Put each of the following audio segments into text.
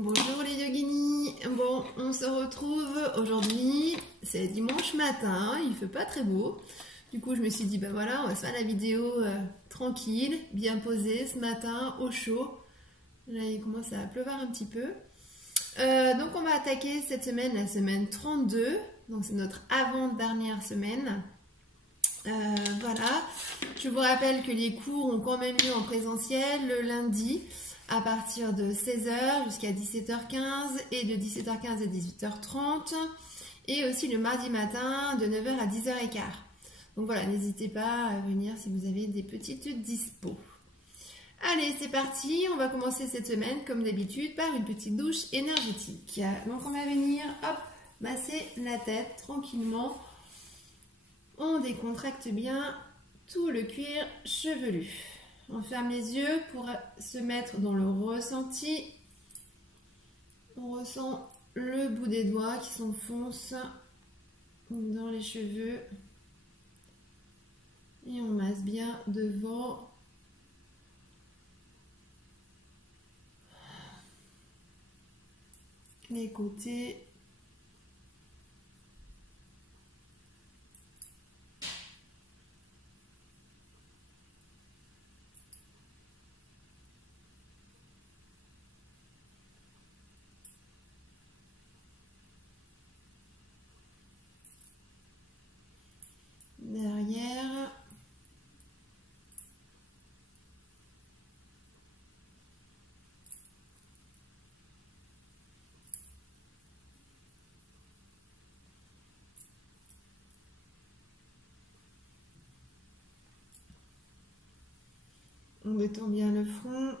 Bonjour les yoginis. Bon, on se retrouve aujourd'hui, c'est dimanche matin, il fait pas très beau. Du coup, je me suis dit, bah voilà, on va se faire la vidéo tranquille, bien posée ce matin, au chaud. Là, il commence à pleuvoir un petit peu. Donc, on va attaquer cette semaine, la semaine 32. Donc, c'est notre avant-dernière semaine. Voilà. Je vous rappelle que les cours ont quand même lieu en présentiel le lundi à partir de 16h jusqu'à 17h15 et de 17h15 à 18h30 et aussi le mardi matin de 9h à 10h15. Donc voilà, n'hésitez pas à venir si vous avez des petites dispos. Allez, c'est parti, on va commencer cette semaine comme d'habitude par une petite douche énergétique. Donc on va venir, hop, masser la tête tranquillement. On décontracte bien tout le cuir chevelu. On ferme les yeux pour se mettre dans le ressenti. On ressent le bout des doigts qui s'enfonce dans les cheveux. Et on masse bien devant. Les côtés. Derrière. On détend bien le front.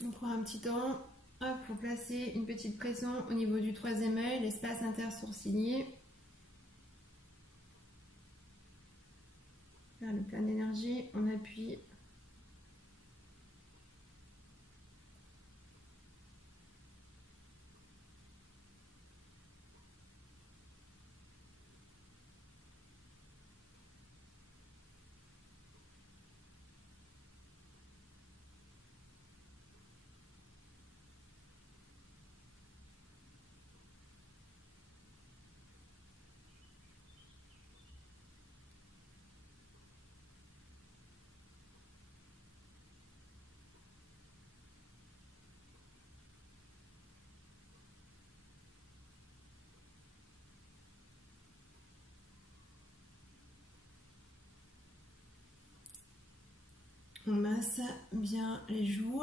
On prend un petit temps pour placer une petite pression au niveau du troisième œil, l'espace intersourcilier. Faire le plein d'énergie, on appuie. On masse bien les joues.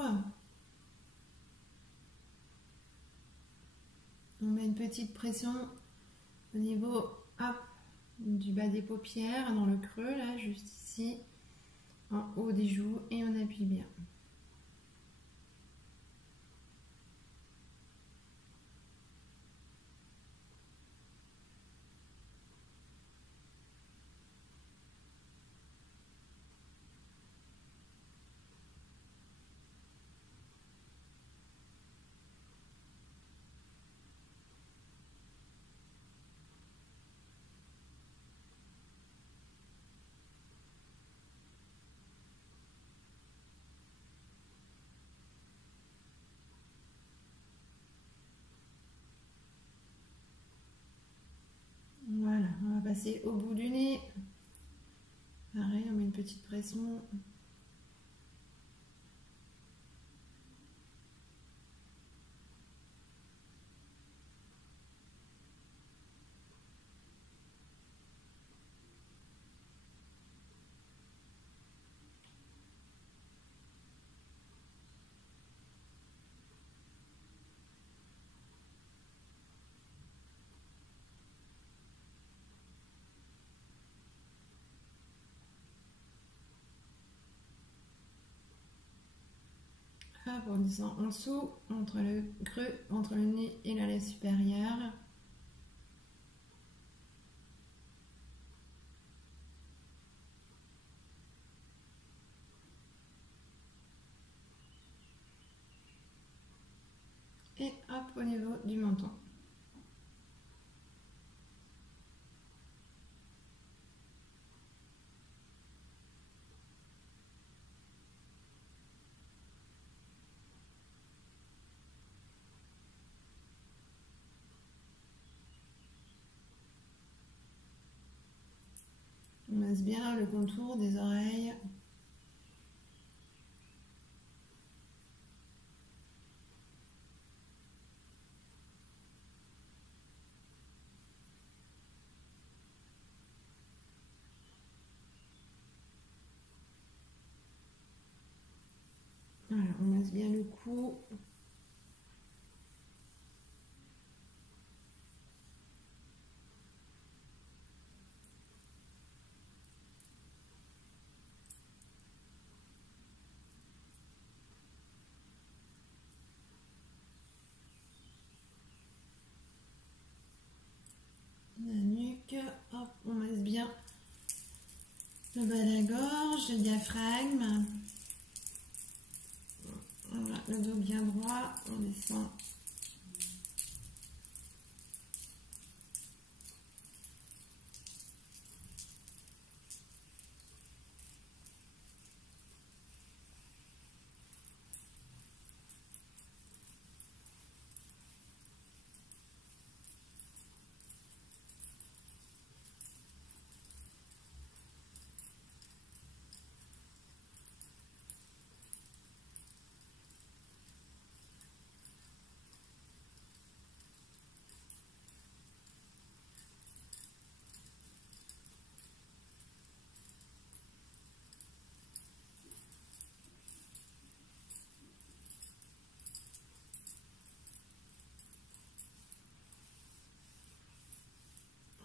On met une petite pression au niveau du bas des paupières, dans le creux, là, juste ici, en haut des joues, et on appuie bien. Voilà, on va passer au bout du nez. Pareil, on met une petite pression. Hop, on descend en dessous, entre le creux, entre le nez et la lèvre supérieure. Et hop, au niveau du menton. On masse bien le contour des oreilles. Voilà, on masse bien le cou. La nuque, hop, on masse bien le bas de la gorge, le diaphragme. Voilà, le dos bien droit, on descend.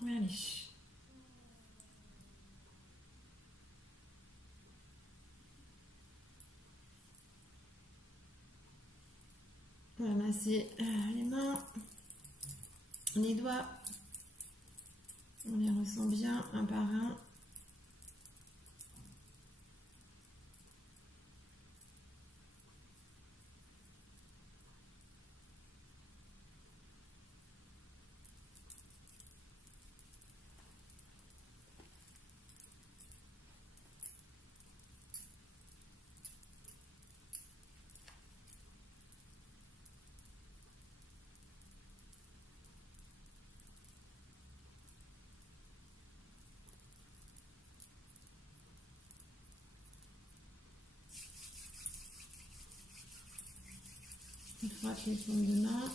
Allez. On va masser les mains, les doigts. On les ressent bien un par un. On frotte les paumes de main.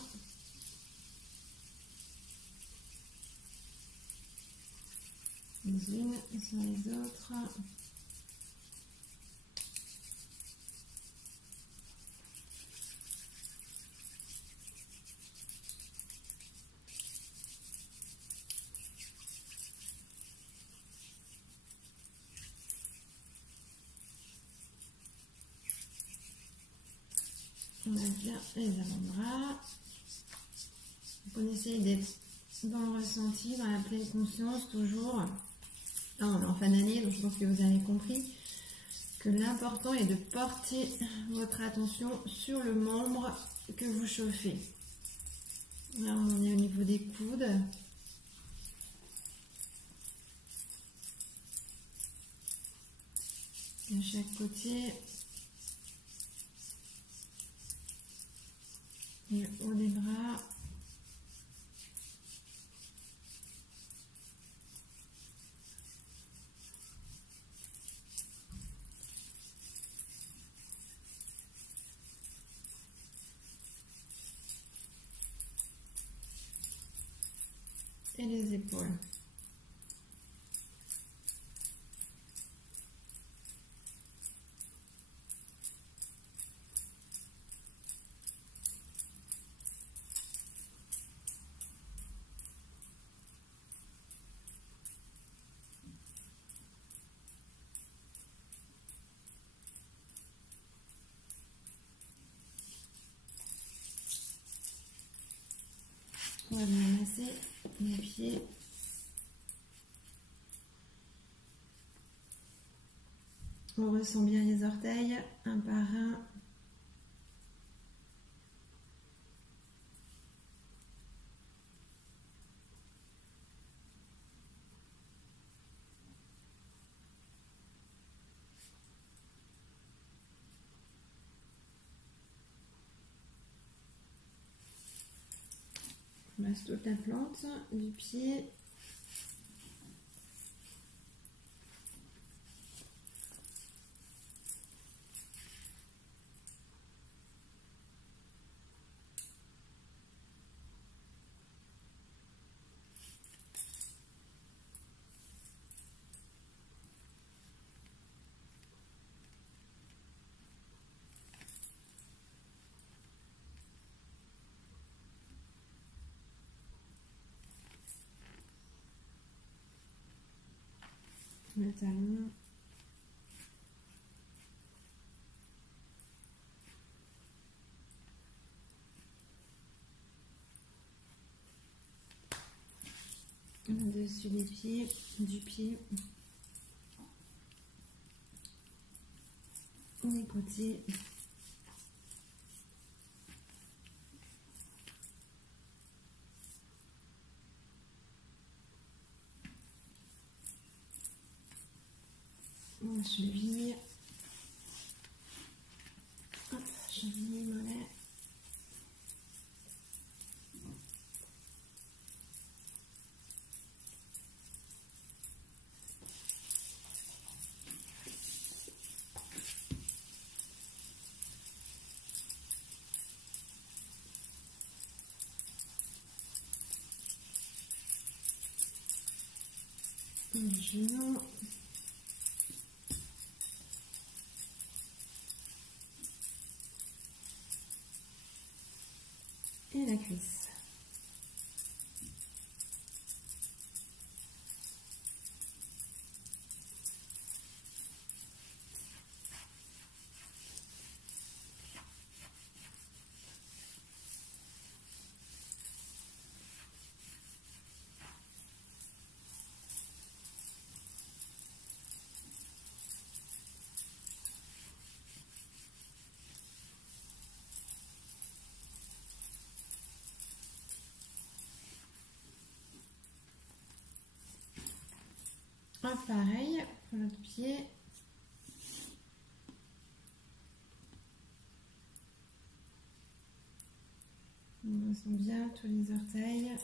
Les unes sur les autres. On a bien les avant-bras. On essaye d'être dans le ressenti, dans la pleine conscience, toujours. Là, on est en fin d'année, donc je pense que vous avez compris que l'important est de porter votre attention sur le membre que vous chauffez. Là, on est au niveau des coudes. De chaque côté. Le haut des bras. Et les épaules. On va bien masser les pieds. On ressent bien les orteils, un par un. On masse toute la plante du pied. Le talon. Dessus des pieds, du pied. Les côtés. La cheville. Hop, cheville, mollet. Le genou. Et la cuisse. Pareil pour l'autre pied. On ressent bien tous les orteils.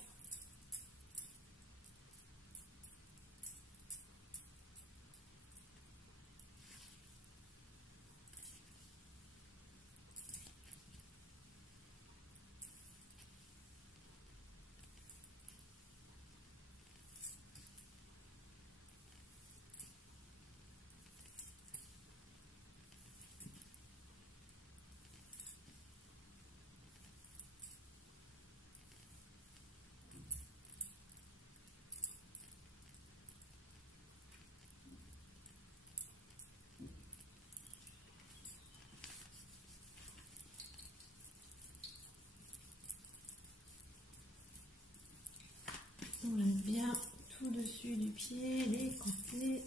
On laisse bien tout dessus du pied, les côtés.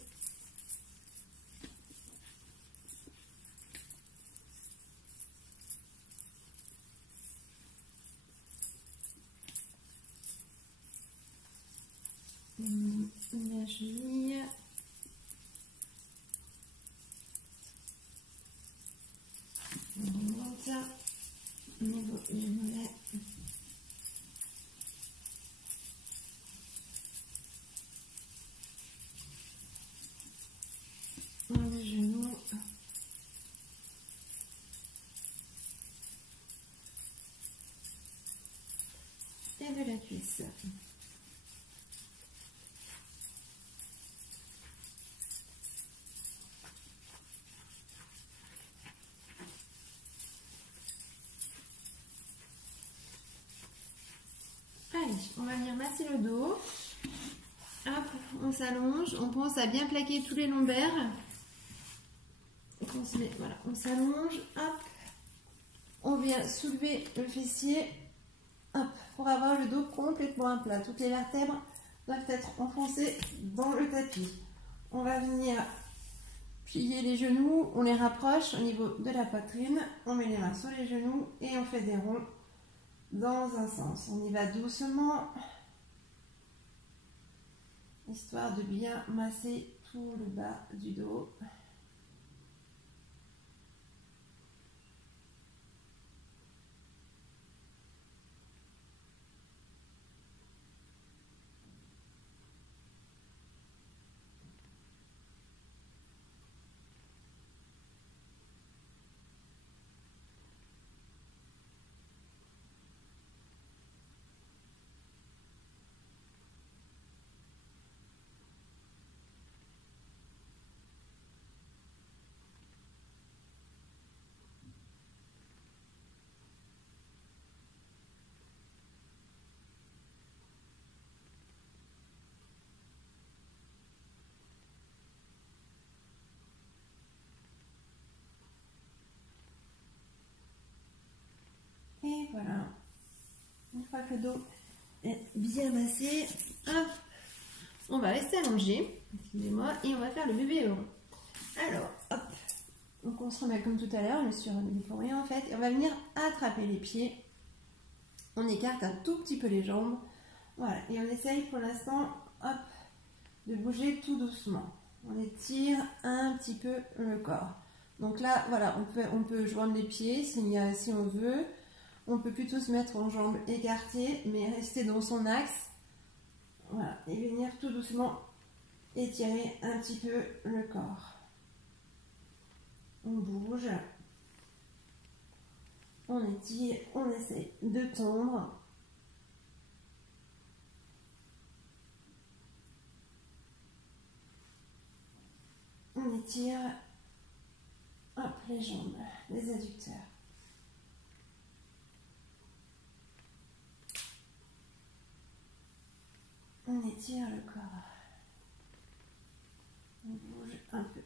La cheville. On remonte au niveau du mollet. Le genou. Et de la cuisse. Allez, on va venir masser le dos. Hop, on s'allonge, on pense à bien plaquer tous les lombaires. On se met, voilà, on s'allonge, hop, on vient soulever le fessier, hop, pour avoir le dos complètement à plat. Toutes les vertèbres doivent être enfoncées dans le tapis. On va venir plier les genoux, on les rapproche au niveau de la poitrine, on met les mains sur les genoux et on fait des ronds dans un sens. On y va doucement, histoire de bien masser tout le bas du dos. Et voilà, une fois que le dos est bien massé, hop, on va rester allongé, excusez-moi, et on va faire le bébé rond. Alors, hop, donc on se remet comme tout à l'heure, on est sur le pour rien en fait, et on va venir attraper les pieds. On écarte un tout petit peu les jambes, voilà, et on essaye pour l'instant, hop, de bouger tout doucement. On étire un petit peu le corps. Donc là, voilà, on peut joindre les pieds si on veut. On peut plutôt se mettre en jambes écartées, mais rester dans son axe. Voilà, et venir tout doucement étirer un petit peu le corps. On bouge. On étire, on essaie de tendre. On étire hop, les jambes, les adducteurs. On étire le corps. On bouge un peu.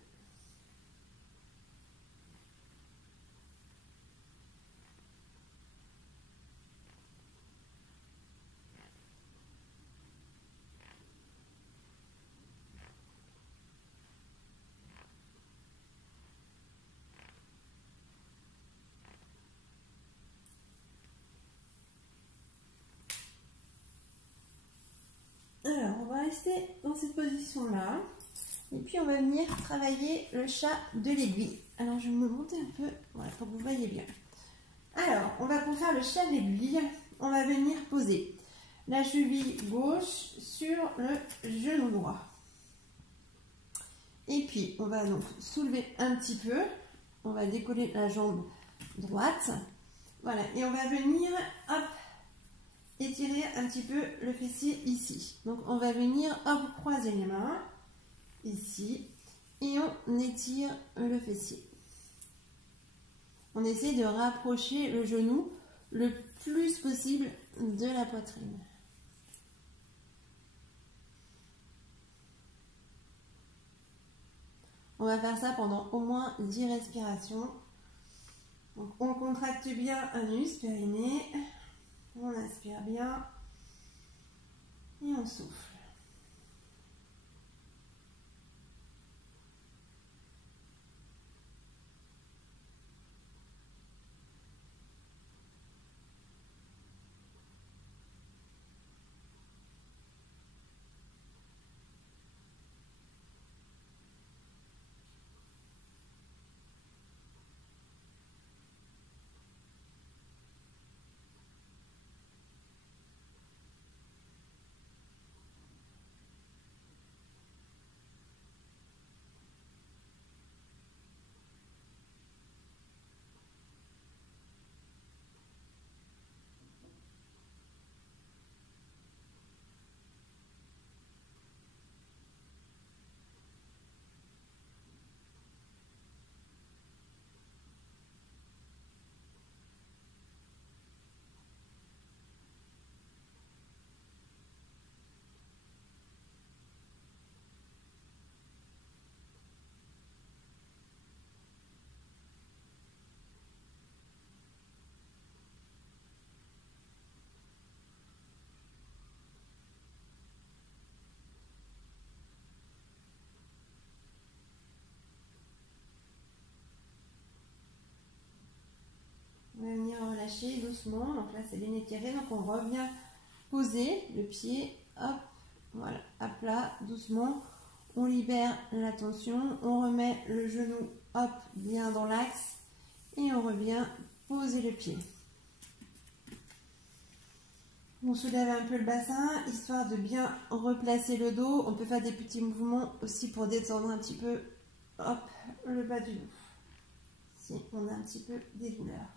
Alors, on va rester dans cette position-là. Et puis, on va venir travailler le chat de l'aiguille. Alors, je vais me monter un peu, voilà, pour que vous voyez bien. Alors, pour faire le chat de l'aiguille, on va venir poser la cheville gauche sur le genou droit. Et puis, on va donc soulever un petit peu. On va décoller la jambe droite. Voilà, et on va venir, hop, étirer un petit peu le fessier ici. Donc, on va venir, hop, croiser les mains, ici, et on étire le fessier. On essaie de rapprocher le genou le plus possible de la poitrine. On va faire ça pendant au moins 10 respirations. Donc, on contracte bien anus, périnée. On inspire bien et on souffle. relâcher doucement. Donc là, c'est bien étiré. Donc on revient poser le pied, hop, voilà, à plat, doucement. On libère la tension, on remet le genou, hop, bien dans l'axe et on revient poser le pied. On soulève un peu le bassin, histoire de bien replacer le dos. On peut faire des petits mouvements aussi pour détendre un petit peu, hop, le bas du dos. Si on a un petit peu des douleurs.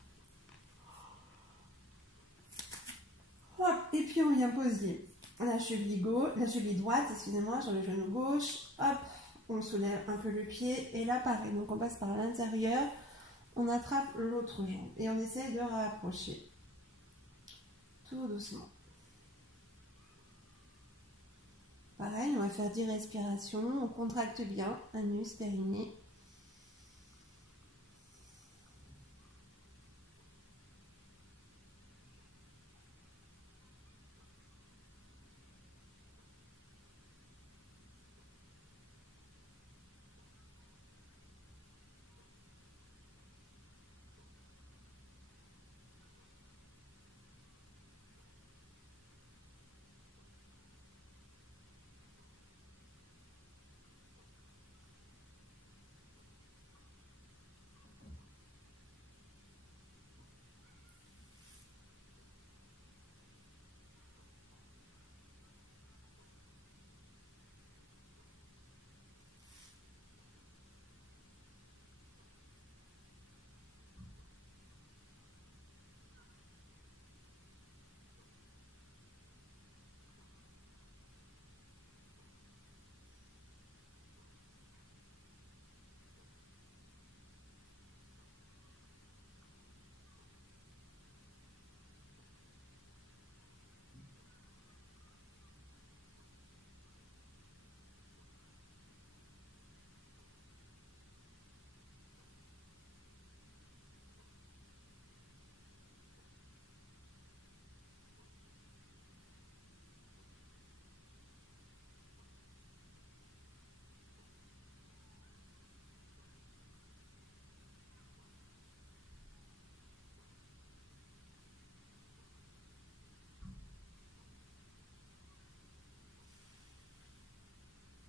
Hop, et puis on vient poser la cheville droite, excusez-moi, sur le genou gauche. Hop, on soulève un peu le pied. Et là, pareil, donc on passe par l'intérieur. On attrape l'autre jambe et on essaie de rapprocher. Tout doucement. Pareil, on va faire 10 respirations. On contracte bien, anus, périnée.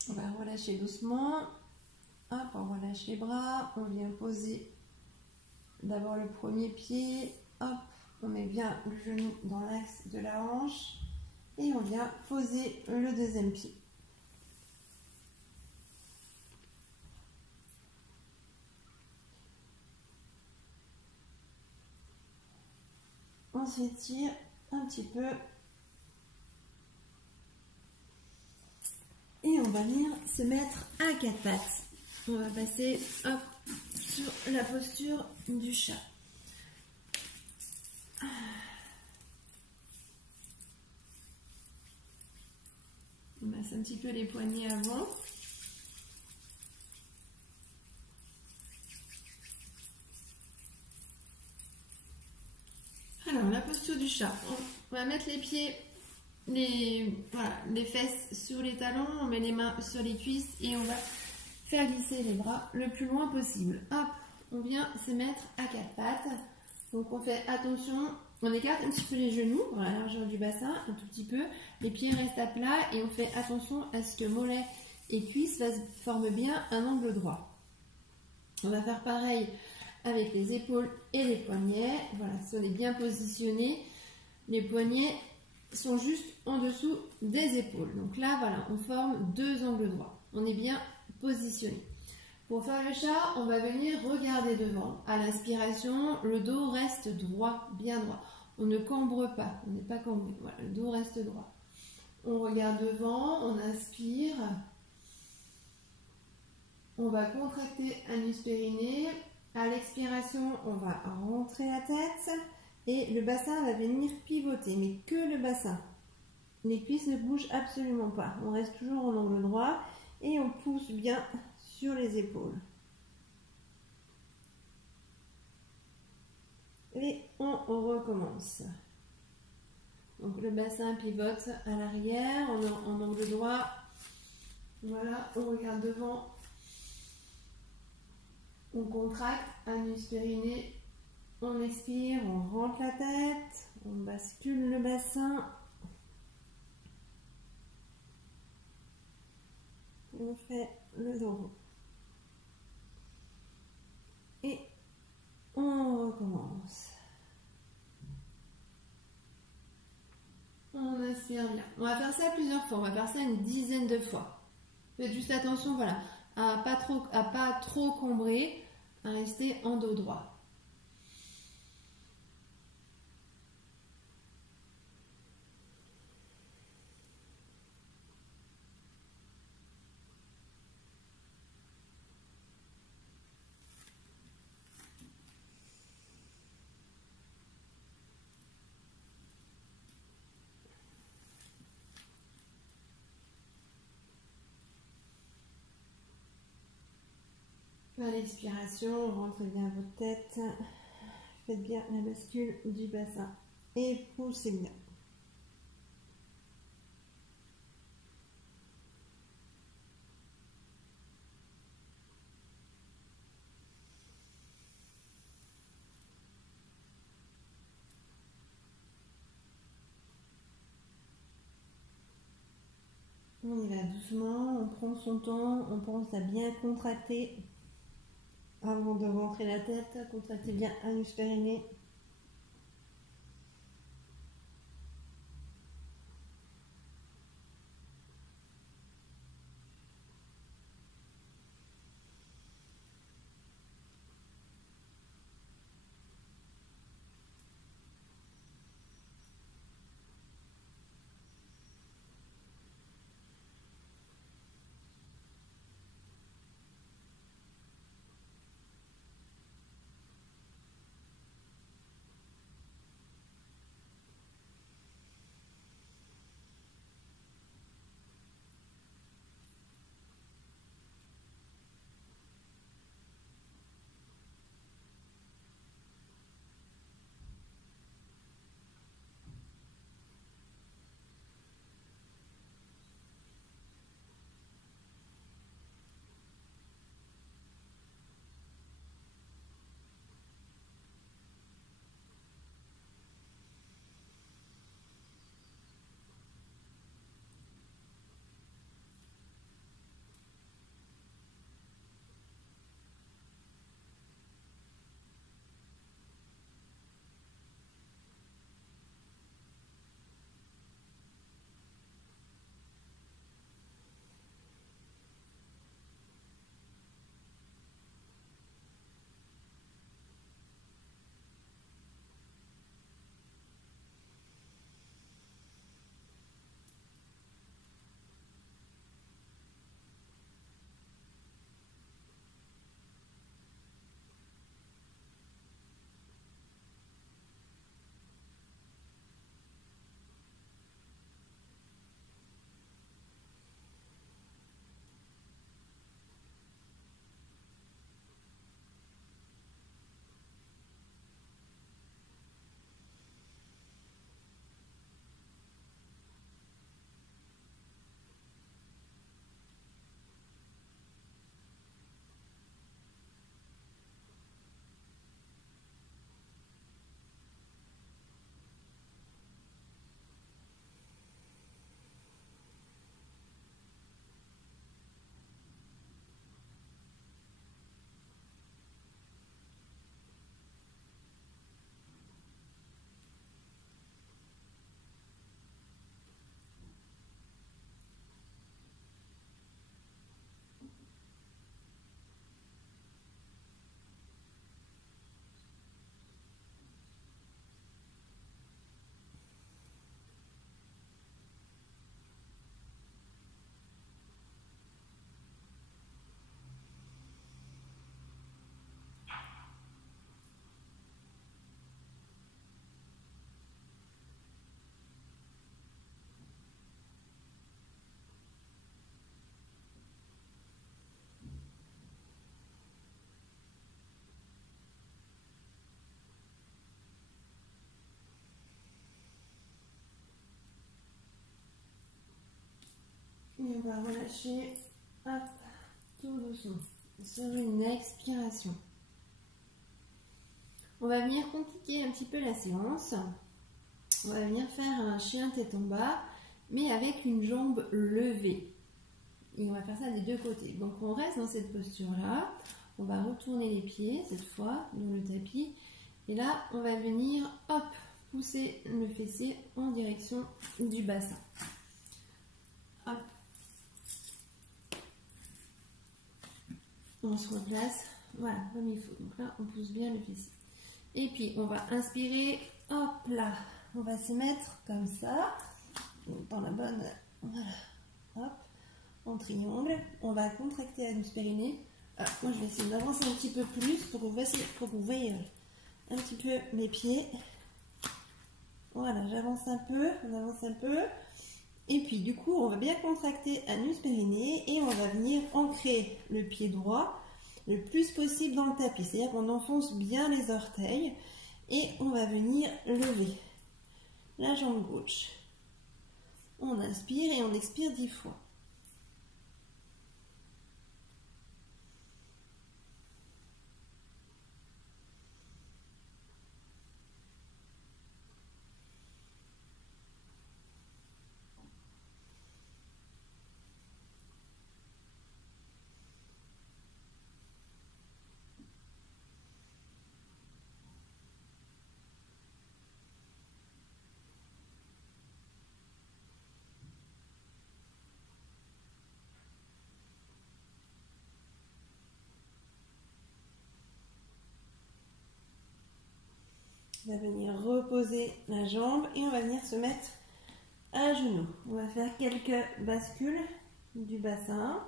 On va relâcher doucement. Hop, on relâche les bras. On vient poser d'abord le premier pied. Hop, on met bien le genou dans l'axe de la hanche. Et on vient poser le deuxième pied. On s'étire un petit peu. Et on va venir se mettre à quatre pattes. On va passer hop, sur la posture du chat. On masse un petit peu les poignets avant. Alors, la posture du chat. On va mettre les pieds, les fesses sur les talons, on met les mains sur les cuisses et on va faire glisser les bras le plus loin possible. Hop, on vient se mettre à quatre pattes. Donc on fait attention, on écarte un petit peu les genoux à la largeur du bassin, un tout petit peu. Les pieds restent à plat et on fait attention à ce que mollets et cuisses forment bien un angle droit. On va faire pareil avec les épaules et les poignets. Voilà, si on est bien positionné, les poignets sont juste en dessous des épaules. Donc là, voilà, on forme deux angles droits. On est bien positionné. Pour faire le chat, on va venir regarder devant. À l'inspiration, le dos reste droit, bien droit. On ne cambre pas, on n'est pas cambré. Voilà, le dos reste droit. On regarde devant, on inspire. On va contracter anus périnée. À l'expiration, on va rentrer la tête et le bassin va venir pivoter, mais que le bassin. Les cuisses ne bougent absolument pas. On reste toujours en angle droit et on pousse bien sur les épaules. Et on recommence. Donc le bassin pivote à l'arrière, on est en angle droit. Voilà, on regarde devant. On contracte, anus périnée, On expire, on rentre la tête, on bascule le bassin. On fait le dos rond. Et on recommence. On inspire bien. On va faire ça plusieurs fois. On va faire ça une dizaine de fois. Faites juste attention, voilà, à pas trop combrer, à rester en dos droit. À l'expiration, rentrez bien votre tête, faites bien la bascule du bassin et poussez bien. On y va doucement, on prend son temps, on pense à bien contracter avant de rentrer la tête, contractez bien l'anus périnée. Et on va relâcher, hop, tout doucement, sur une expiration. On va venir compliquer un petit peu la séance. On va venir faire un chien tête en bas, mais avec une jambe levée. Et on va faire ça des deux côtés. Donc on reste dans cette posture-là. On va retourner les pieds, cette fois, dans le tapis. Et là, on va venir, hop, pousser le fessier en direction du bassin. Hop. On se replace, voilà, comme il faut. Donc là, on pousse bien le fessier. Et puis, on va inspirer, hop là. On va se mettre comme ça, dans la bonne, voilà, hop, en triangle. On va contracter l'anus périnée. Moi, je vais essayer d'avancer un petit peu plus pour que vous voyez un petit peu mes pieds. Voilà, j'avance un peu, on avance un peu. Et puis, du coup, on va bien contracter l'anus périnée et on va venir ancrer le pied droit le plus possible dans le tapis. C'est-à-dire qu'on enfonce bien les orteils et on va venir lever la jambe gauche. On inspire et on expire 10 fois. On va venir reposer la jambe et on va venir se mettre à genoux. On va faire quelques bascules du bassin.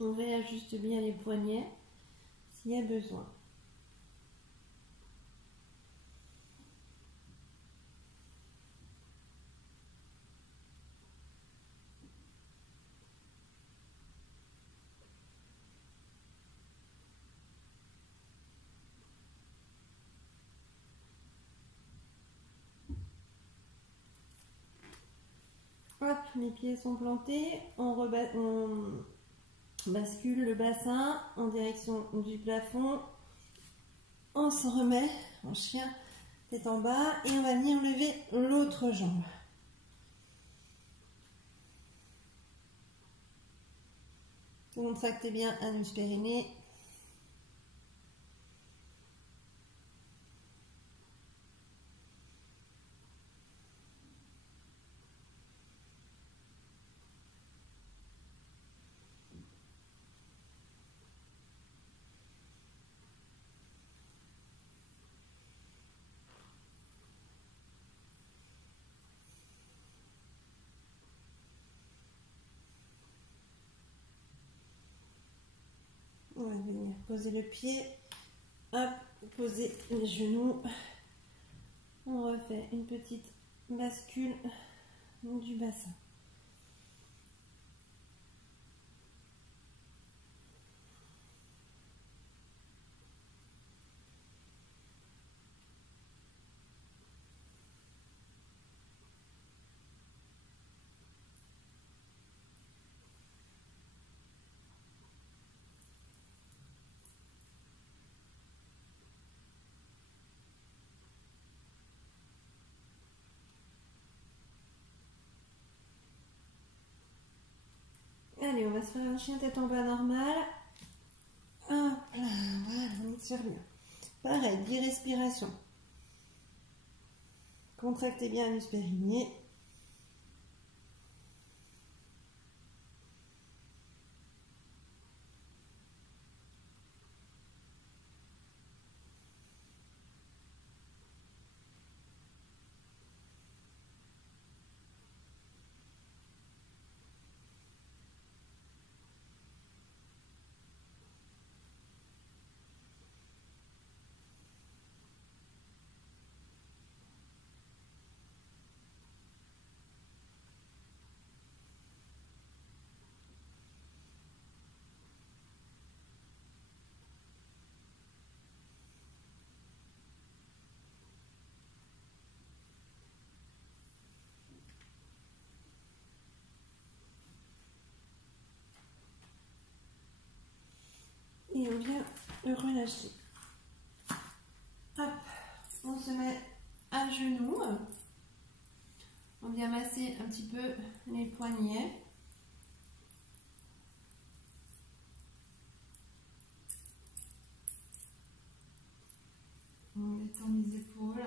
On réajuste bien les poignets s'il y a besoin. Hop, les pieds sont plantés, on bascule le bassin en direction du plafond, on se remet en chien tête en bas et on va venir lever l'autre jambe. Contractez bien l'anus périnée. On va venir poser le pied, hop, poser les genoux. On refait une petite bascule du bassin. Allez, on va se faire un chien tête en bas normal. Hop là, voilà, on étire bien. Pareil, 10 respirations. Contractez bien l'anus périnée. et on vient le relâcher. Hop, on se met à genoux. On vient masser un petit peu les poignets. On détend les épaules.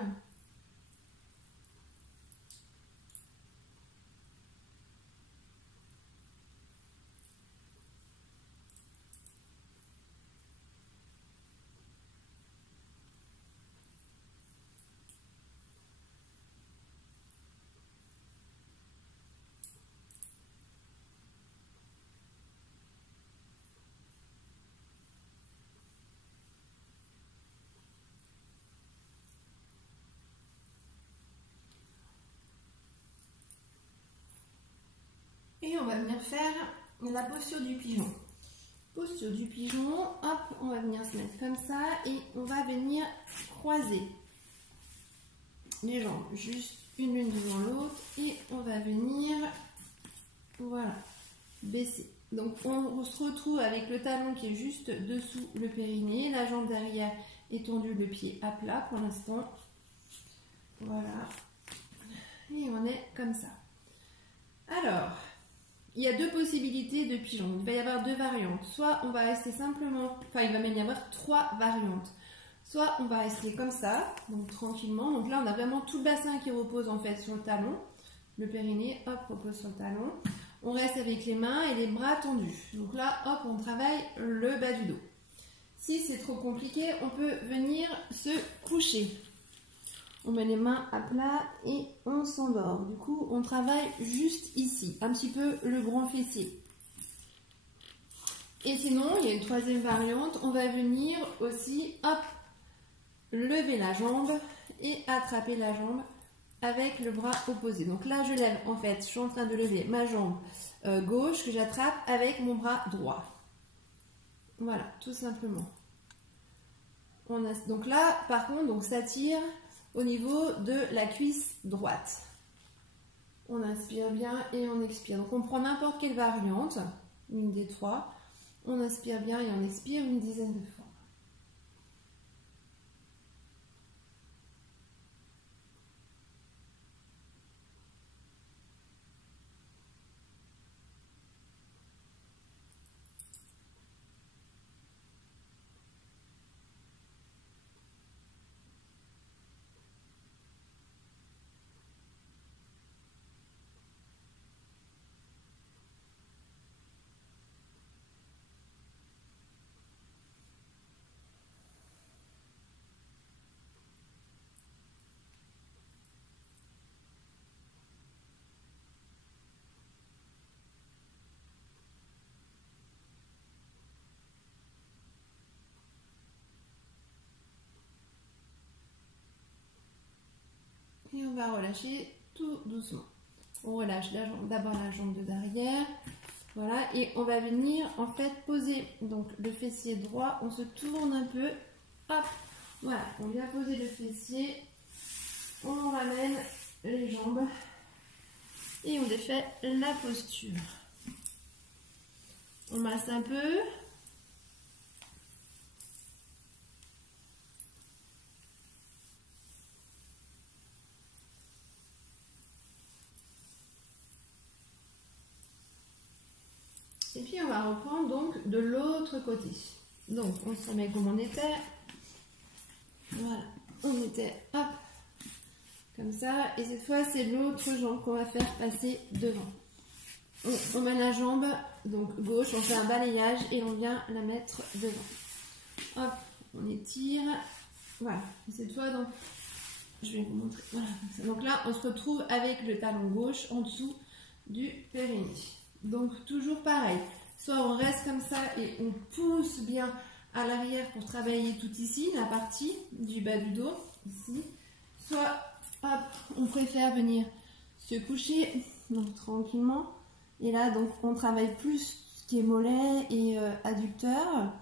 Et on va venir faire la posture du pigeon. Posture du pigeon, hop, on va venir se mettre comme ça et on va venir croiser les jambes juste une l'une devant l'autre et on va venir, voilà, baisser. Donc on se retrouve avec le talon qui est juste dessous le périnée, la jambe derrière est tendue, le pied à plat pour l'instant. Voilà. Et on est comme ça. Alors, il y a deux possibilités de pigeon. Il va y avoir deux variantes. Soit on va rester simplement, enfin il va même y avoir trois variantes. Soit on va rester comme ça, donc tranquillement. Donc là on a vraiment tout le bassin qui repose en fait sur le talon. Le périnée, hop, repose sur le talon. On reste avec les mains et les bras tendus. Donc là, hop, on travaille le bas du dos. Si c'est trop compliqué, on peut venir se coucher. On met les mains à plat et on s'endort. Du coup, on travaille juste ici, un petit peu le grand fessier. Et sinon, il y a une troisième variante. On va venir aussi, hop, lever la jambe et attraper la jambe avec le bras opposé. Donc là, je lève, en fait, je suis en train de lever ma jambe gauche que j'attrape avec mon bras droit. Voilà, tout simplement. Donc là, par contre, donc ça tire au niveau de la cuisse droite. On inspire bien et on expire. Donc on prend n'importe quelle variante, une des trois. On inspire bien et on expire une dizaine de fois. Et on va relâcher tout doucement. On relâche d'abord la jambe de derrière. Voilà, et on va venir en fait poser donc le fessier droit. On se tourne un peu. Hop, voilà, on vient poser le fessier. On ramène les jambes et on défait la posture. On masse un peu. Et puis on va reprendre donc de l'autre côté. Donc on se remet comme on était. Voilà, on était hop, comme ça. Et cette fois c'est l'autre jambe qu'on va faire passer devant. On met la jambe donc gauche, on fait un balayage et on vient la mettre devant. Hop, on étire. Voilà, et cette fois donc, je vais vous montrer. Voilà, donc là on se retrouve avec le talon gauche en dessous du périnée. Donc toujours pareil, soit on reste comme ça et on pousse bien à l'arrière pour travailler tout ici, la partie du bas du dos, ici. Soit hop, on préfère venir se coucher, donc tranquillement. Et là donc on travaille plus ce qui est mollet et adducteur.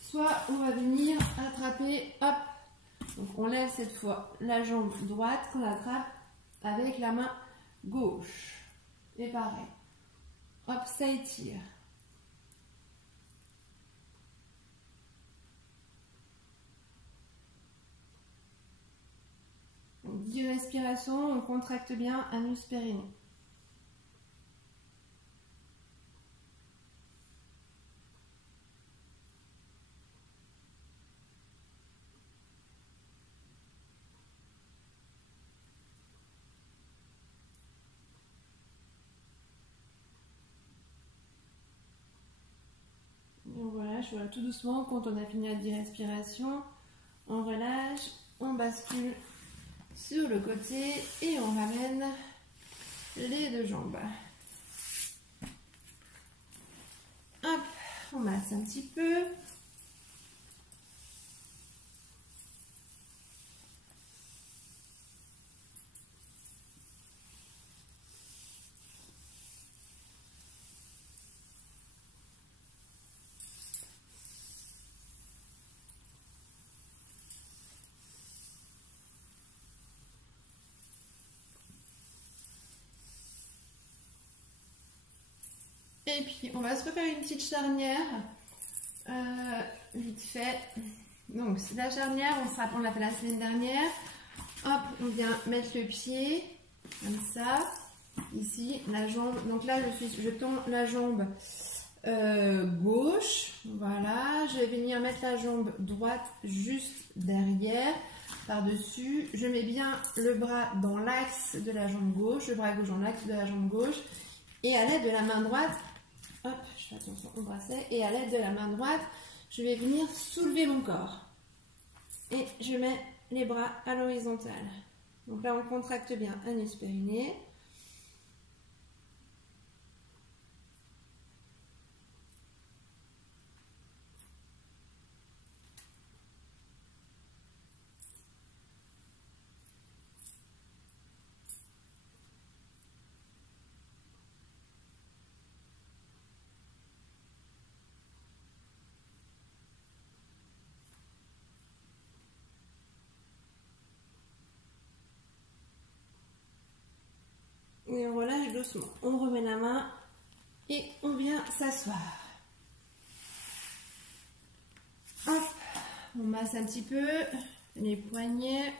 Soit on va venir attraper, hop, donc on lève cette fois la jambe droite qu'on attrape avec la main gauche. Et pareil. Hop, ça étire. façon, on contracte bien anus périnée. On relâche, voilà, tout doucement. Quand on a fini la 10 respirations, on relâche, on bascule sur le côté et on ramène les deux jambes. Hop, on masse un petit peu. Et puis on va se refaire une petite charnière, vite fait. Donc la charnière, on l'a fait la semaine dernière. Hop, on vient mettre le pied, comme ça, ici, la jambe. Donc là, je tends la jambe gauche, voilà. Je vais venir mettre la jambe droite juste derrière, par-dessus. Je mets bien le bras dans l'axe de la jambe gauche, le bras gauche dans l'axe de la jambe gauche. Et à l'aide de la main droite, hop, je fais attention au bracelet, et à l'aide de la main droite, je vais venir soulever mon corps. Et je mets les bras à l'horizontale. Donc là, on contracte bien anus périnée. Et on relâche doucement. On remet la main et on vient s'asseoir. Hop, on masse un petit peu les poignets.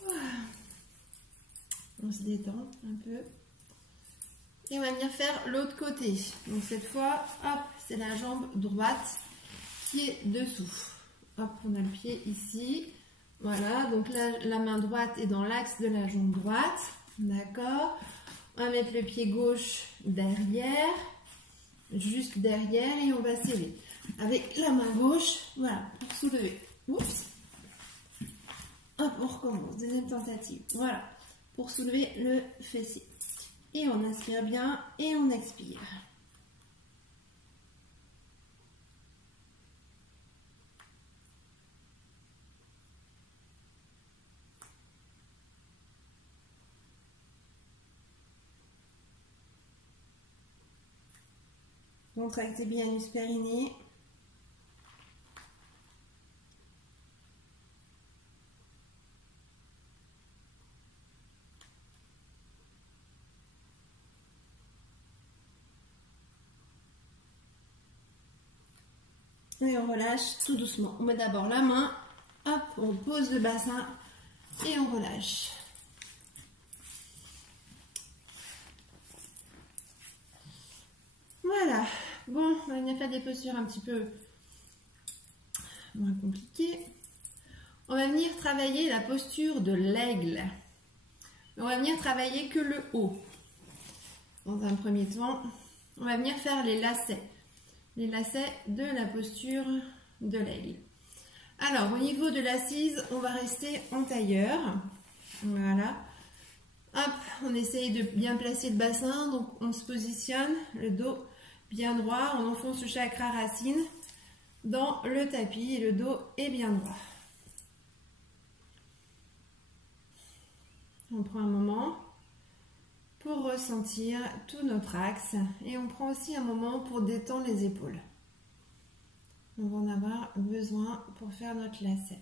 Voilà. On se détend un peu. Et on va venir faire l'autre côté. Donc cette fois, hop, c'est la jambe droite qui est dessous. Hop, on a le pied ici. Voilà, donc là, la main droite est dans l'axe de la jambe droite. D'accord. On va mettre le pied gauche derrière, juste derrière, et on va serrer. Avec la main gauche, voilà, pour soulever. Oups. Hop, on recommence. Deuxième tentative. Voilà, pour soulever le fessier. Et on inspire bien et on expire. Contractez bien l'anus périnée. Et on relâche tout doucement. On met d'abord la main, hop, on pose le bassin et on relâche. Voilà. Bon, on va venir faire des postures un petit peu moins compliquées. On va venir travailler la posture de l'aigle. On va venir travailler que le haut. Dans un premier temps, on va venir faire les lacets. Les lacets de la posture de l'aigle. Alors, au niveau de l'assise, on va rester en tailleur. Voilà. Hop, on essaye de bien placer le bassin. Donc, on se positionne, le dos bien droit. On enfonce le chakra racine dans le tapis et le dos est bien droit. On prend un moment pour ressentir tout notre axe et on prend aussi un moment pour détendre les épaules. On va en avoir besoin pour faire notre lacet.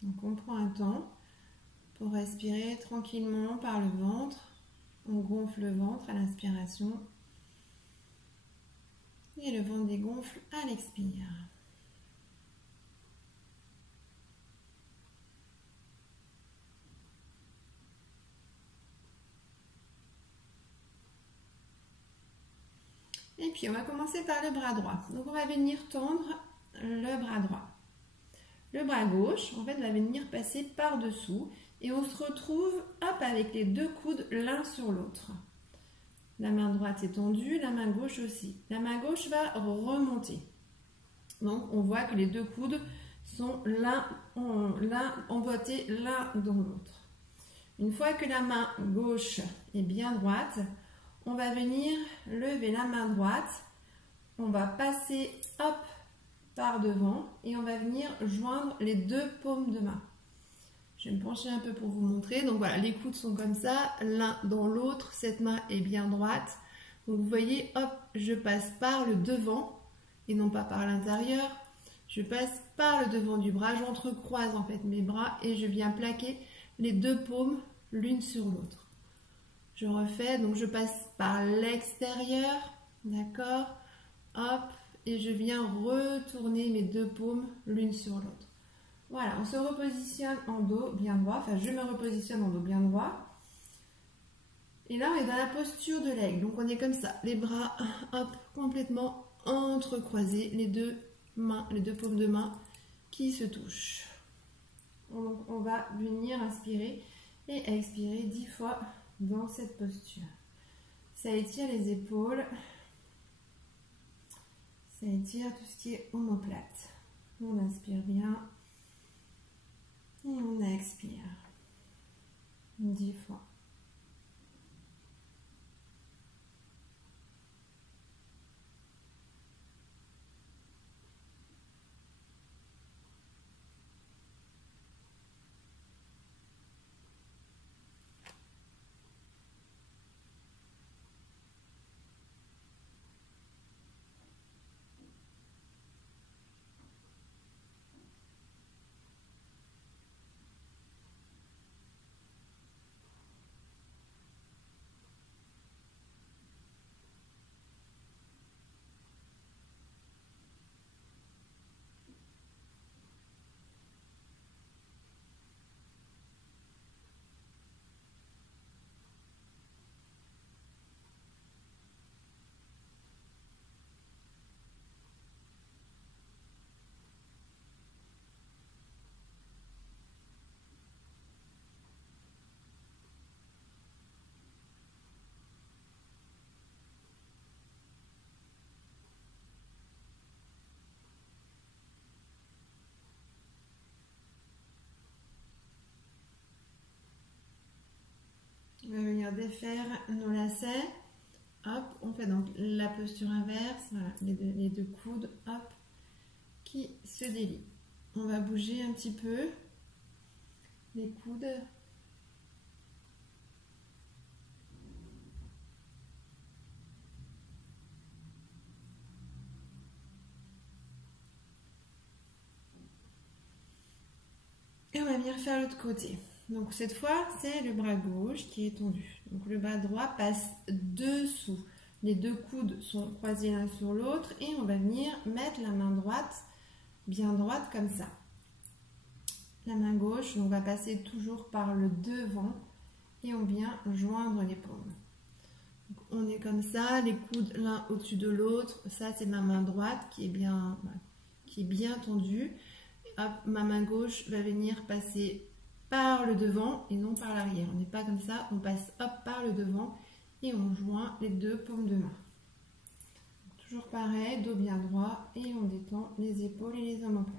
Donc on prend un temps pour respirer tranquillement par le ventre. On gonfle le ventre à l'inspiration et le ventre dégonfle à l'expire. Et puis on va commencer par le bras droit. Donc on va venir tendre le bras droit. Le bras gauche, en fait, va venir passer par-dessous et on se retrouve, hop, avec les deux coudes l'un sur l'autre. La main droite est tendue, la main gauche aussi. La main gauche va remonter. Donc on voit que les deux coudes sont l'un emboîtés l'un dans l'autre. Une fois que la main gauche est bien droite, on va venir lever la main droite. On va passer, hop, par devant et on va venir joindre les deux paumes de main. Je vais me pencher un peu pour vous montrer. Donc voilà, les coudes sont comme ça, l'un dans l'autre. Cette main est bien droite. Donc vous voyez, hop, je passe par le devant et non pas par l'intérieur. Je passe par le devant du bras. J'entrecroise en fait mes bras et je viens plaquer les deux paumes l'une sur l'autre. Je refais, donc je passe par l'extérieur, d'accord, hop, et je viens retourner mes deux paumes l'une sur l'autre. Voilà, on se repositionne en dos bien droit, enfin je me repositionne en dos bien droit. Et là on est dans la posture de l'aigle, donc on est comme ça, les bras, hop, complètement entrecroisés, les deux paumes de main qui se touchent. Donc on va venir inspirer et expirer 10 fois dans cette posture. Ça étire les épaules. Ça étire tout ce qui est omoplate. On inspire bien. Et on expire. 10 fois. On va venir défaire nos lacets. Hop, on fait donc la posture inverse. Voilà, les deux coudes, hop, qui se délient. On va bouger un petit peu les coudes. Et on va venir faire l'autre côté. Donc cette fois, c'est le bras gauche qui est tendu. Donc le bras droit passe dessous. Les deux coudes sont croisés l'un sur l'autre et on va venir mettre la main droite bien droite comme ça. La main gauche, on va passer toujours par le devant et on vient joindre les paumes. Donc on est comme ça, les coudes l'un au-dessus de l'autre. Ça, c'est ma main droite qui est bien tendue. Hop, ma main gauche va venir passer par le devant et non par l'arrière. On n'est pas comme ça, on passe hop par le devant et on joint les deux paumes de main. Toujours pareil, dos bien droit et on détend les épaules et les omoplates.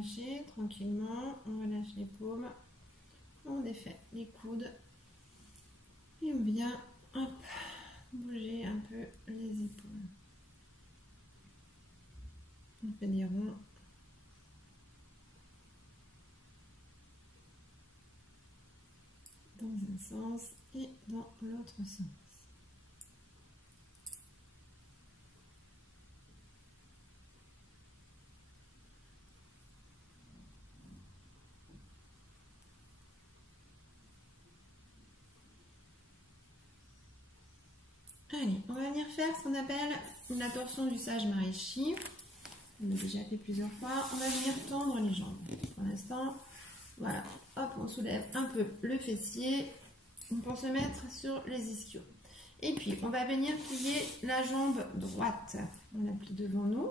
relâcher tranquillement. On relâche les paumes. On défait les coudes. Et on vient hop, bouger un peu les épaules. On fait des ronds. Dans un sens et dans l'autre sens. Allez, on va venir faire ce qu'on appelle la torsion du sage Maharishi. On l'a déjà fait plusieurs fois. On va venir tendre les jambes. Pour l'instant, voilà. Hop, on soulève un peu le fessier. On peut se mettre sur les ischios. Et puis, on va venir plier la jambe droite. On la plie devant nous.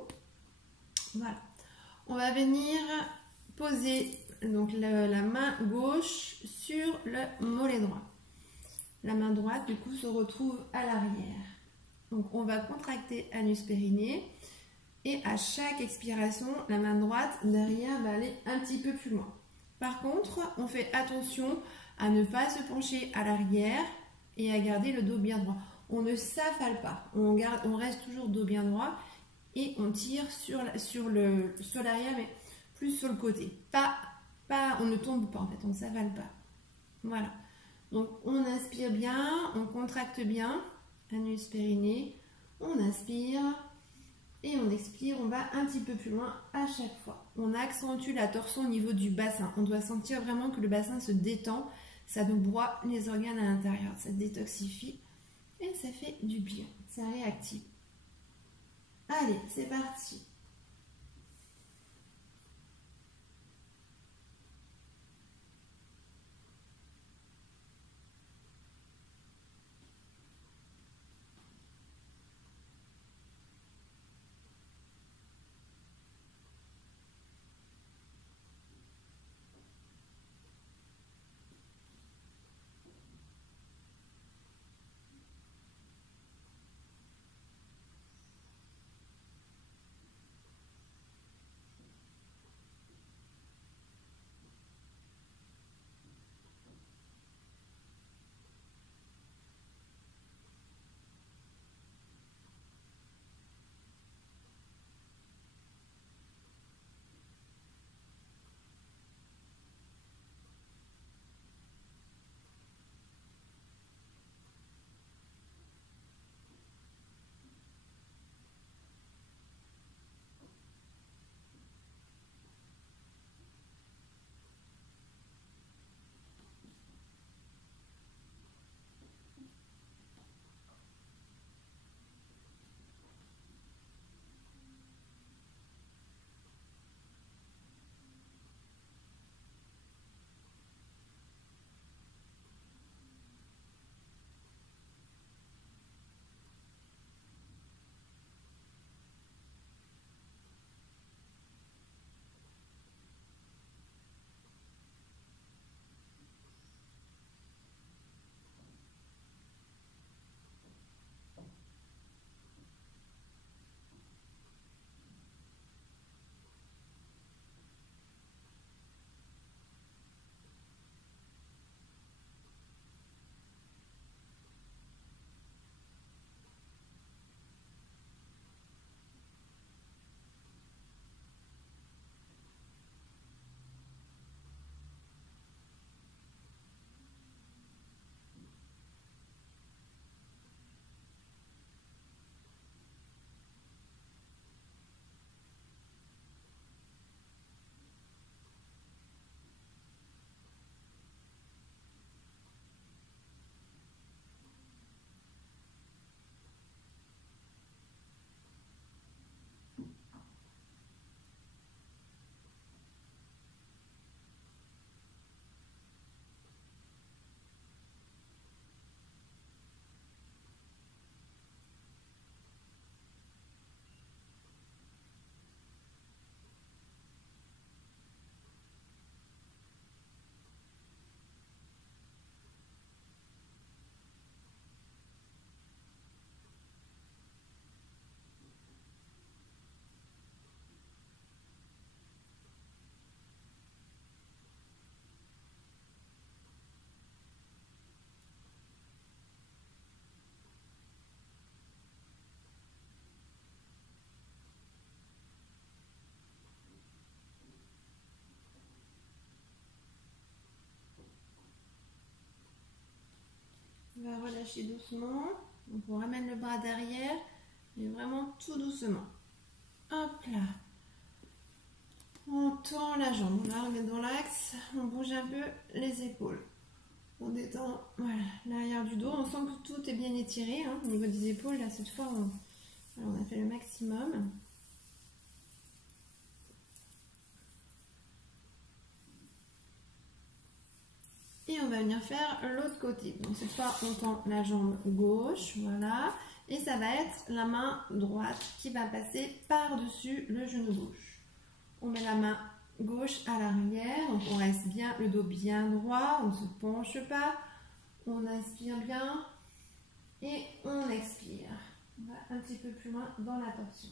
Voilà. On va venir poser donc la main gauche sur le mollet droit. La main droite, du coup, se retrouve à l'arrière. Donc, on va contracter anus périnée. Et à chaque expiration, la main droite derrière va aller un petit peu plus loin. Par contre, on fait attention à ne pas se pencher à l'arrière et à garder le dos bien droit. On ne s'affale pas. On reste toujours dos bien droit et on tire sur l'arrière, mais plus sur le côté. On ne tombe pas en fait, on ne s'avale pas. Voilà. Donc, on inspire bien, on contracte bien, anus périnée, on inspire et on expire, on va un petit peu plus loin à chaque fois. On accentue la torsion au niveau du bassin. On doit sentir vraiment que le bassin se détend, ça nous broie les organes à l'intérieur, ça détoxifie et ça fait du bien, ça réactive. Allez, c'est parti. lâcher doucement. Donc on ramène le bras derrière, mais vraiment tout doucement. Hop là. On tend la jambe, on la remet dans l'axe, on bouge un peu les épaules. On détend voilà, l'arrière du dos, on sent que tout est bien étiré hein, au niveau des épaules. Là cette fois on a fait le maximum. Et on va venir faire l'autre côté. Donc cette fois on tend la jambe gauche, voilà. Et ça va être la main droite qui va passer par-dessus le genou gauche. On met la main gauche à l'arrière, donc on reste bien, le dos bien droit, on ne se penche pas. On inspire bien et on expire. On va un petit peu plus loin dans la torsion.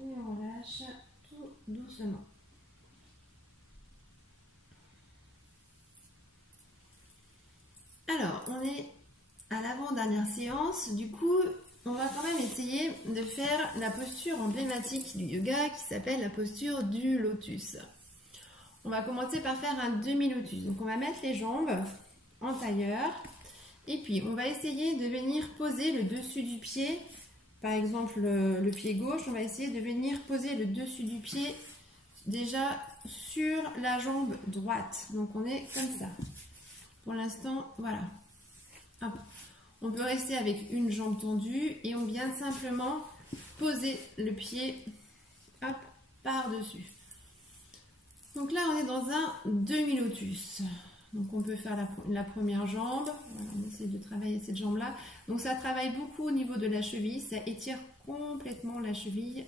Et on relâche tout doucement. Alors, on est à l'avant-dernière séance. Du coup, on va quand même essayer de faire la posture emblématique du yoga qui s'appelle la posture du lotus. On va commencer par faire un demi-lotus. Donc, on va mettre les jambes en tailleur. Et puis, on va essayer de venir poser le dessus du pied. Par exemple, le pied gauche, on va essayer de venir poser le dessus du pied déjà sur la jambe droite. Donc, on est comme ça. Pour l'instant, voilà. Hop. On peut rester avec une jambe tendue et on vient simplement poser le pied hop, par-dessus. Donc là, on est dans un demi-lotus. Donc on peut faire la première jambe. Voilà, on essaie de travailler cette jambe-là. Donc ça travaille beaucoup au niveau de la cheville. Ça étire complètement la cheville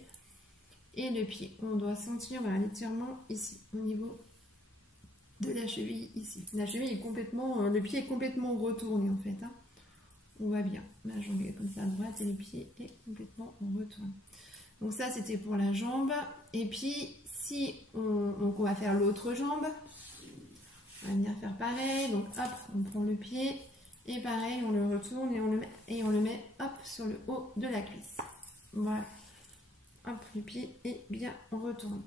et le pied. On doit sentir l'étirement ici, au niveau de la cheville ici. La cheville est complètement, le pied est complètement retourné en fait. Hein. On voit bien. La jambe est comme ça à droite et le pied est complètement retourné. Donc ça c'était pour la jambe. Et puis si on va faire l'autre jambe, on va venir faire pareil. Donc hop, on prend le pied et pareil, on le retourne et on le met hop sur le haut de la cuisse. Voilà. Hop, le pied est bien retourné.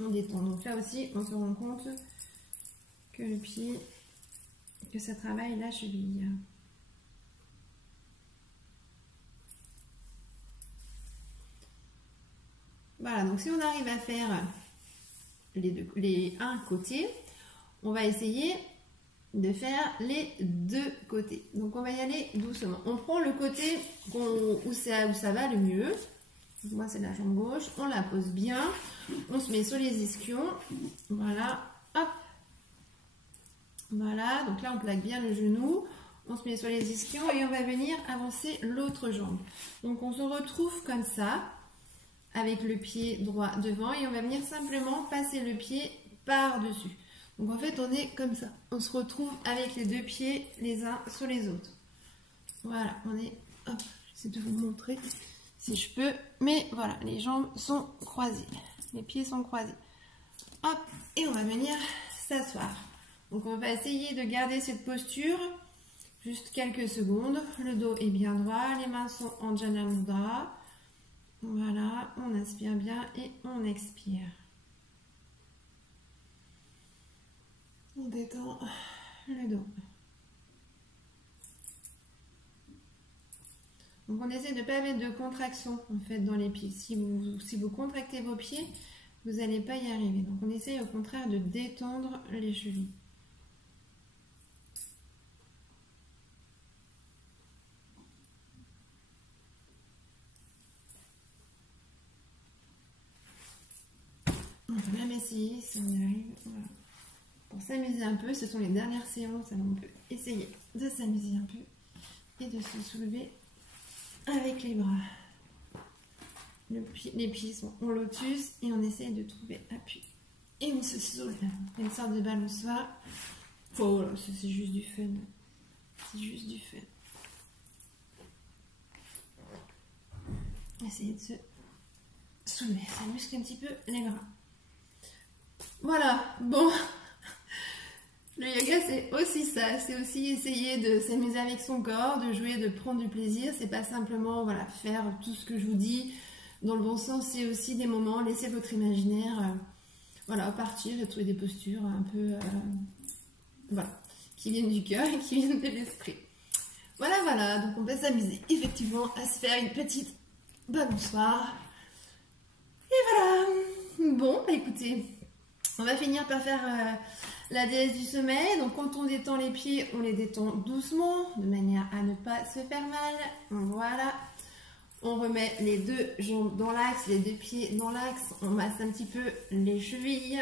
On détend. Donc là aussi, on se rend compte que le pied, que ça travaille la cheville. Voilà, donc si on arrive à faire les un côté, on va essayer de faire les deux côtés. Donc on va y aller doucement. On prend le côté où ça va le mieux. Moi c'est la jambe gauche, on la pose bien, on se met sur les ischions, voilà, hop, voilà, donc là on plaque bien le genou, on se met sur les ischions et on va venir avancer l'autre jambe. Donc on se retrouve comme ça, avec le pied droit devant et on va venir simplement passer le pied par-dessus. Donc en fait on est comme ça, on se retrouve avec les deux pieds les uns sur les autres. Voilà, on est... Hop, j'essaie de vous montrer si je peux. Mais voilà, les jambes sont croisées. Les pieds sont croisés. Hop, et on va venir s'asseoir. Donc on va essayer de garder cette posture juste quelques secondes. Le dos est bien droit, les mains sont en Jana Mudra. Voilà, on inspire bien et on expire. On détend le dos. Donc on essaie de ne pas mettre de contraction en fait dans les pieds. Si vous contractez vos pieds, vous n'allez pas y arriver. Donc on essaie au contraire de détendre les chevilles. On peut même essayer si on y arrive. Voilà. Pour s'amuser un peu, ce sont les dernières séances, alors on peut essayer de s'amuser un peu et de se soulever avec les bras. Les pieds sont en lotus et on essaye de trouver appui. Et on se soulève. Une sorte de balançoire. Oh là, c'est juste du fun. C'est juste du fun. Essayez de se soulever. Ça muscle un petit peu les bras. Voilà, bon. Le yoga, c'est aussi ça. C'est aussi essayer de s'amuser avec son corps, de jouer, de prendre du plaisir. C'est pas simplement voilà, faire tout ce que je vous dis dans le bon sens. C'est aussi des moments, laissez votre imaginaire voilà, partir et trouver des postures un peu voilà, qui viennent du cœur et qui viennent de l'esprit. Voilà, voilà. Donc on peut s'amuser effectivement à se faire une petite balançoire. Et voilà. Bon, bah, écoutez, on va finir par faire la déesse du sommeil. Donc quand on détend les pieds, on les détend doucement, de manière à ne pas se faire mal. Voilà. On remet les deux jambes dans l'axe, les deux pieds dans l'axe. On masse un petit peu les chevilles.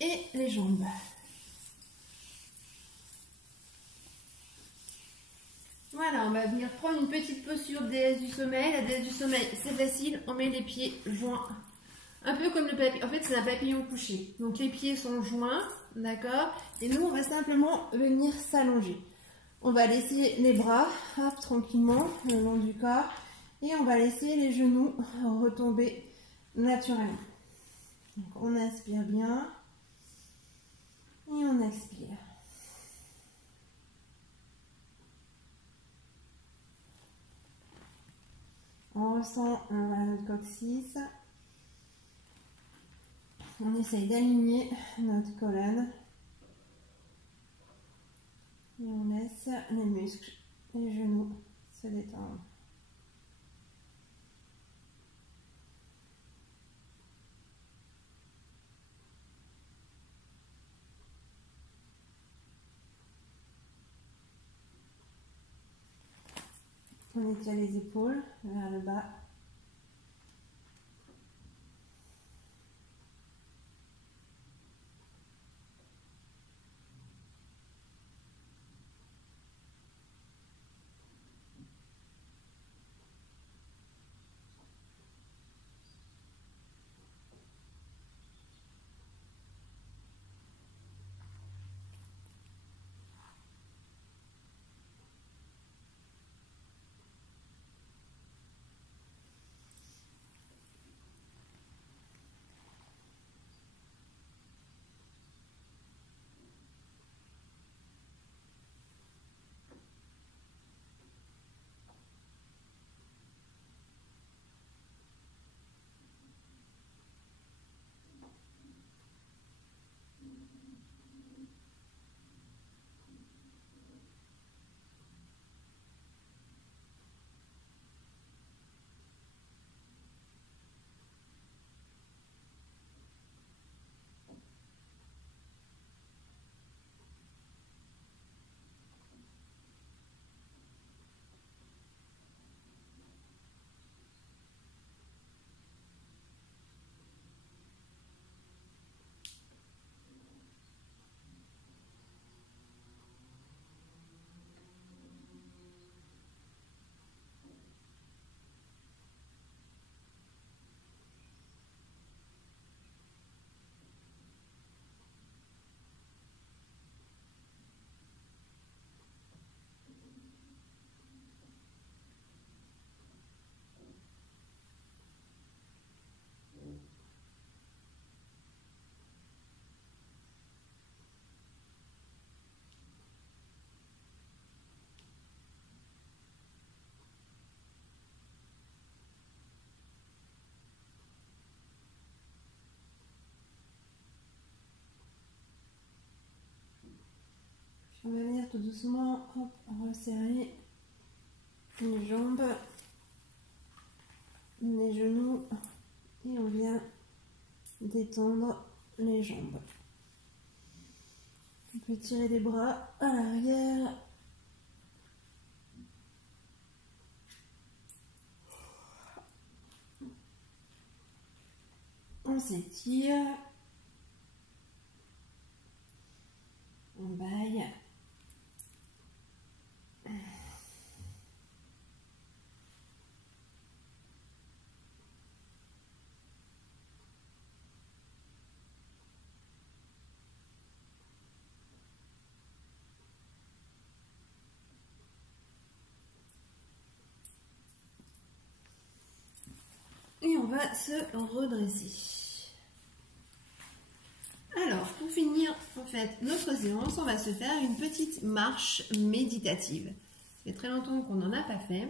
Et les jambes. Voilà, on va venir prendre une petite posture de déesse du sommeil. La déesse du sommeil, c'est facile. On met les pieds joints. Un peu comme le papillon. En fait, c'est un papillon couché. Donc, les pieds sont joints. D'accord? Et nous, on va simplement venir s'allonger. On va laisser les bras, hop, tranquillement, le long du corps. Et on va laisser les genoux retomber naturellement. Donc, on inspire bien. Et on expire. On ressent notre coccyx. On essaye d'aligner notre colonne. Et on laisse les muscles, les genoux se détendre. On étire les épaules vers le bas. On va venir tout doucement, hop, resserrer les jambes, les genoux et on vient détendre les jambes. On peut tirer les bras à l'arrière. On s'étire. On baille. Et on va se redresser. Alors, pour finir en fait notre séance, on va se faire une petite marche méditative. Ça fait très longtemps qu'on n'en a pas fait.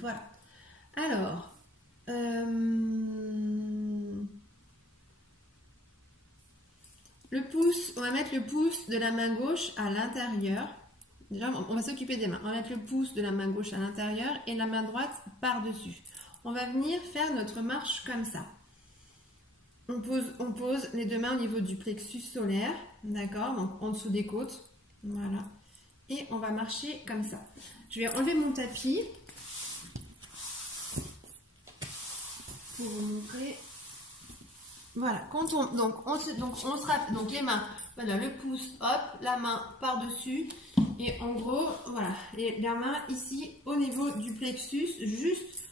Voilà. Alors, le pouce, on va mettre le pouce de la main gauche à l'intérieur. Déjà, on va s'occuper des mains. On va mettre le pouce de la main gauche à l'intérieur et la main droite par-dessus. On va venir faire notre marche comme ça. On pose les deux mains au niveau du plexus solaire, d'accord, donc en dessous des côtes, voilà. Et on va marcher comme ça. Je vais enlever mon tapis pour vous montrer. Voilà, quand donc les mains, voilà, le pouce, hop, la main par-dessus. Et en gros, voilà, la main ici au niveau du plexus, juste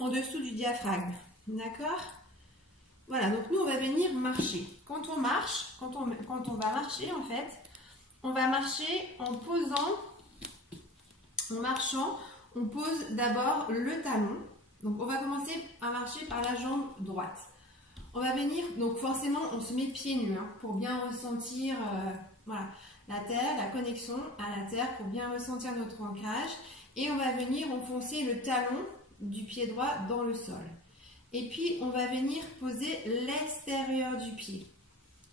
en dessous du diaphragme. D'accord? Voilà, donc nous on va venir marcher. Quand on marche, quand on va marcher en fait, on va marcher en posant, en marchant, on pose d'abord le talon. Donc on va commencer à marcher par la jambe droite. On va venir, donc forcément on se met pieds nus hein, pour bien ressentir voilà, la terre, la connexion à la terre, pour bien ressentir notre ancrage. Et on va venir enfoncer le talon du pied droit dans le sol. Et puis on va venir poser l'extérieur du pied.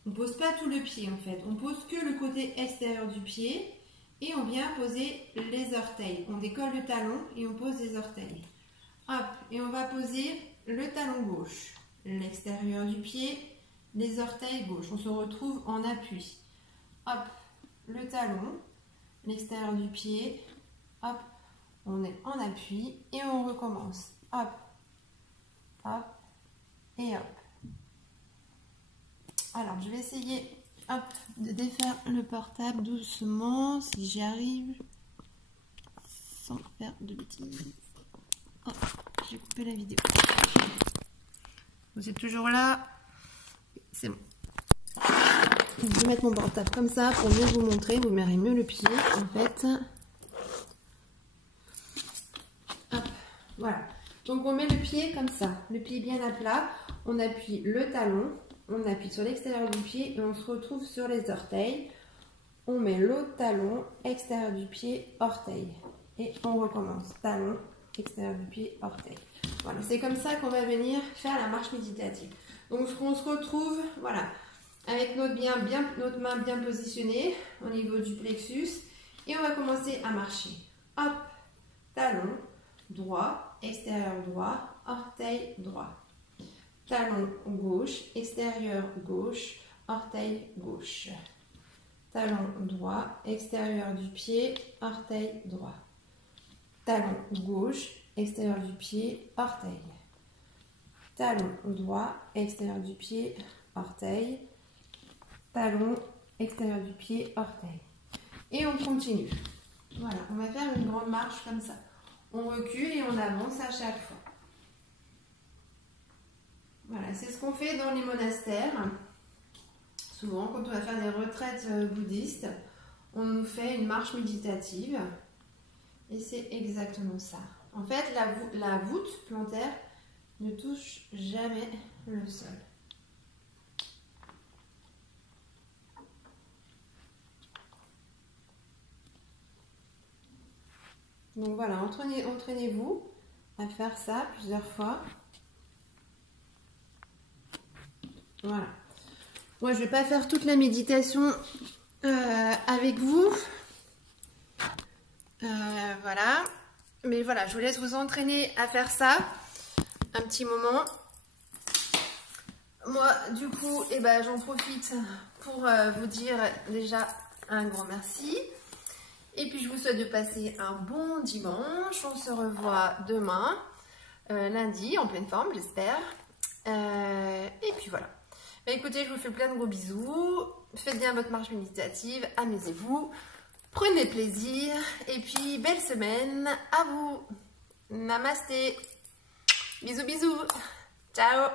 On ne pose pas tout le pied en fait, on pose que le côté extérieur du pied et on vient poser les orteils. On décolle le talon et on pose les orteils. Hop, et on va poser le talon gauche, l'extérieur du pied, les orteils gauche. On se retrouve en appui. Hop, le talon, l'extérieur du pied, hop, on est en appui et on recommence. Hop, hop et hop. Alors, je vais essayer hop, de défaire le portable doucement, si j'y arrive, sans faire de bêtises. Oh, j'ai coupé la vidéo. Vous êtes toujours là? C'est bon. Je vais mettre mon portable comme ça pour mieux vous montrer. Vous verrez mieux le pied, en fait. Hop, voilà. Donc, on met le pied comme ça. Le pied bien à plat. On appuie le talon. On appuie sur l'extérieur du pied et on se retrouve sur les orteils. On met l'autre talon, extérieur du pied, orteil. Et on recommence. Talon, extérieur du pied, orteil. Voilà, c'est comme ça qu'on va venir faire la marche méditative. Donc on se retrouve, voilà, avec notre main bien positionnée au niveau du plexus. Et on va commencer à marcher. Hop, talon, droit, extérieur droit, orteil droit. Talon gauche, extérieur gauche, orteil gauche. Talon droit, extérieur du pied, orteil droit. Talon gauche, extérieur du pied, orteil. Talon droit, extérieur du pied, orteil. Talon, extérieur du pied, orteil. Et on continue. Voilà, on va faire une grande marche comme ça. On recule et on avance à chaque fois. Voilà, c'est ce qu'on fait dans les monastères. Souvent, quand on va faire des retraites bouddhistes, on nous fait une marche méditative. Et c'est exactement ça. En fait, la voûte plantaire ne touche jamais le sol. Donc voilà, entraînez-vous à faire ça plusieurs fois. Voilà. Moi, je ne vais pas faire toute la méditation avec vous. Voilà. Mais voilà, je vous laisse vous entraîner à faire ça un petit moment. Moi, du coup, eh ben, j'en profite pour vous dire déjà un grand merci. Et puis, je vous souhaite de passer un bon dimanche. On se revoit demain, lundi, en pleine forme, j'espère. Et puis voilà. Bah, écoutez, je vous fais plein de gros bisous. Faites bien votre marche méditative. Amusez-vous. Prenez plaisir. Et puis, belle semaine à vous. Namasté. Bisous, bisous. Ciao.